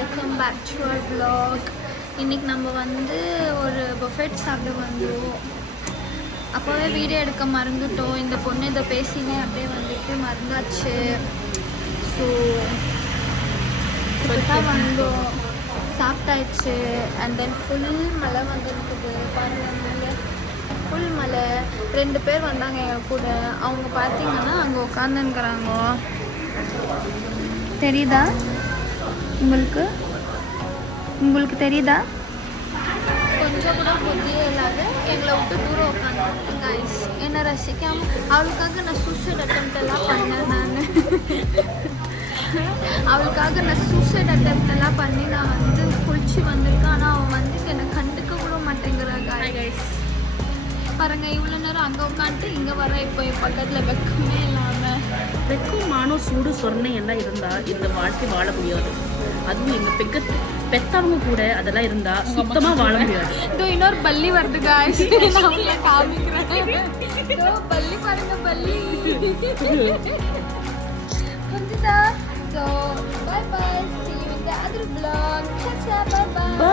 Welcome back to our vlog. இன்றைக்கி நம்ம வந்து ஒரு பஃபெட் சாப்பிட வந்தோம். அப்போவே வீடியோ எடுக்க மறந்துட்டோம். இந்த பொண்ணு இதை பேசினே அப்படியே வந்துட்டு மறந்தாச்சு. ஸோ இப்போதான் வந்தோம், சாப்பிட்டாச்சு. அண்ட் தென் ஃபுல் மழை வந்துருக்குது பாருங்கள், ஃபுல் மழை. 2 பேர் வந்தாங்க எங்கள் கூட. அவங்க பார்த்தீங்கன்னா அங்கே உட்காந்துருக்குறாங்க. தெரியுதா உங்களுக்கு? உங்களுக்கு தெரியுதா? கொஞ்சம் கூட புத்தியே இல்லாத எங்களை விட்டு தூரம் உட்காந்து கைஸ் என்னை ரசிக்காம. அவளுக்காக நான் சூசைட் அட்டெம்ப்ட் எல்லாம் பண்ணேன். அவளுக்காக நான் சூசைட் அட்டெம்ப்ட் எல்லாம் பண்ணி நான் வந்து குளிச்சு வந்திருக்கேன். ஆனால் அவன் வந்து என்னை கண்டுக்க கூட மாட்டேங்கிறா கைஸ். பாருங்க, இவ்வளோ நேரம் அங்கே உட்காந்துட்டு இங்கே வர இப்போ என் பக்கத்தில் வெக்கமே இல்லாமல். வெக்கம், மானம், சூடு, சொர்ணை எல்லாம் இருந்தால் இந்த வாழ்க்கை வாழ முடியாது. அதுவும் எங்கள் பெத்தவங்க கூட அதெல்லாம் இருந்தால் சுத்தமாக வாழ முடியாது. இதோ இன்னொரு பல்லி வருது காய்ஸ், நான் காமிக்கிறேன். பல்லி பாருங்க, பல்லி கொஞ்சம். So bye bye, see you in the other vlog. Bye bye.